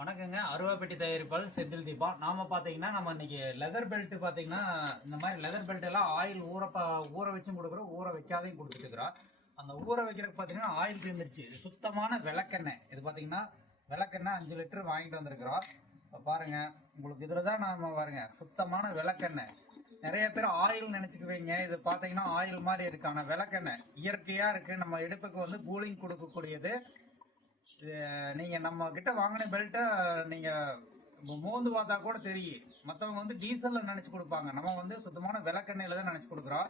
வணக்கங்க. அருவாப்பட்டி தயாரிப்பால் செந்தில் தீபா. நாம பாத்தீங்கன்னா நம்ம இன்னைக்கு லெதர் பெல்ட் பாத்தீங்கன்னா இந்த மாதிரி லெதர் பெல்ட் எல்லாம் ஆயில் ஊற ஊற வச்சும் கொடுக்குறோம். ஊற வைக்காதையும் கொடுத்துட்டு இருக்கிறோம் அந்த ஊற வைக்கிறதுக்கு பாத்தீங்கன்னா ஆயில் தீர்ந்துருச்சு. இது சுத்தமான விளக்கெண்ணெய். இது பாத்தீங்கன்னா விளக்கெண்ணெய் அஞ்சு லிட்டர் வாங்கிட்டு வந்திருக்கிறோம் இப்ப பாருங்க உங்களுக்கு இதில் தான் நாம பாருங்க சுத்தமான விளக்கெண்ணெய். நிறைய பேர் ஆயில் நினைச்சுக்குவீங்க. இது பாத்தீங்கன்னா ஆயில் மாதிரி இருக்கு. ஆனா விளக்கெண்ணெய் இயற்கையா இருக்கு. நம்ம இடுப்புக்கு வந்து கூலிங் கொடுக்கக்கூடியது. நீங்கள் நீங்க நம்ம கிட்ட வாங்கின பெல்ட்டை நீங்க மோந்து பார்த்தா கூட தெரியும். மத்தவங்க வந்து டீசல்ல நினைச்சு கொடுப்பாங்க. நம்ம வந்து சுத்தமான விளக்கெண்ணெயில தான் நினைச்சு கொடுக்குறோம்.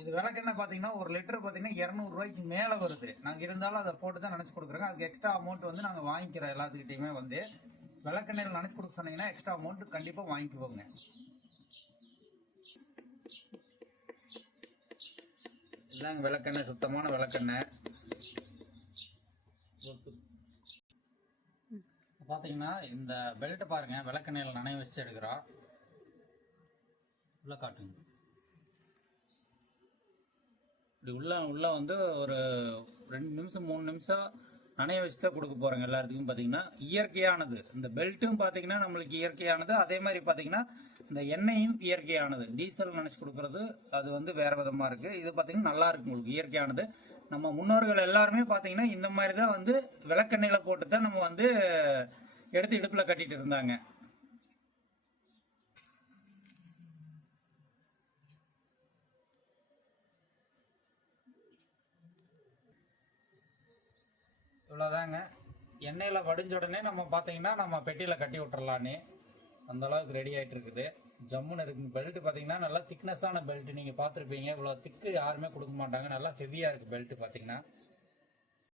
இது விளக்கெண்ணெய் பாத்தீங்கன்னா ஒரு லிட்டர் பாத்தீங்கன்னா இருநூறு மேலே மேல வருது. நாங்க இருந்தாலும் அதை போட்டு தான் நினைச்சு கொடுக்குறோங்க. அதுக்கு எக்ஸ்ட்ரா அமௌண்ட் வந்து நாங்க வாங்கிக்கிறோம் எல்லாத்துக்கிட்டையுமே வந்து. விளக்கெண்ணெயில் நினைச்சு கொடுக்க சொன்னீங்கன்னா எக்ஸ்ட்ரா அமௌண்ட் கண்டிப்பா வாங்கிக்குவோங்க இதாங்க விளக்கெண்ணெய் சுத்தமான விளக்கெண்ணெய். பாத்தீங்கன்னா இந்த பெல்ட் பாருங்க விளக்கெண்ணெயில நனைய வச்சு எடுக்கிறோம் உள்ள காட்டுங்க. இப்படி உள்ள உள்ள வந்து ஒரு ரெண்டு நிமிஷம் மூணு நிமிஷம் நனைய வச்சு தான் கொடுக்க போறோங்க எல்லாத்துக்கும் பாத்தீங்கன்னா. இயற்கையானது. இந்த பெல்ட்டும் பாத்தீங்கன்னா நம்மளுக்கு இயற்கையானது. அதே மாதிரி பாத்தீங்கன்னா இந்த எண்ணெயும் இயற்கையானது. டீசல் நினைச்சு கொடுக்கறது அது வந்து வேற விதமா இருக்கு. இது பாத்தீங்கன்னா நல்லா இருக்கு உங்களுக்கு. இயற்கையானது. நம்ம முன்னோர்கள் எல்லாருமே பார்த்தீங்கன்னா இந்த மாதிரி தான் வந்து விளக்கெண்ணெயில போட்டு தான் நம்ம வந்து எடுத்து இடுப்பில் கட்டிட்டு இருந்தாங்க. இவ்வளோதாங்க எண்ணெயில் வடிஞ்ச உடனே நம்ம பார்த்தீங்கன்னா நம்ம பெட்டியில் கட்டி விட்டுறலான்னு. அந்த அளவுக்கு ரெடி ஆகிட்டு இருக்குது. ஜம்முன்னு இருக்கு. பெல்ட் பார்த்தீங்கன்னா நல்லா திக்னஸான பெல்ட் நீங்கள் பார்த்துருப்பீங்க இவ்வளோ திக்கு யாருமே கொடுக்க மாட்டாங்க. நல்லா ஹெவியாக இருக்குது பெல்ட் பார்த்தீங்கன்னா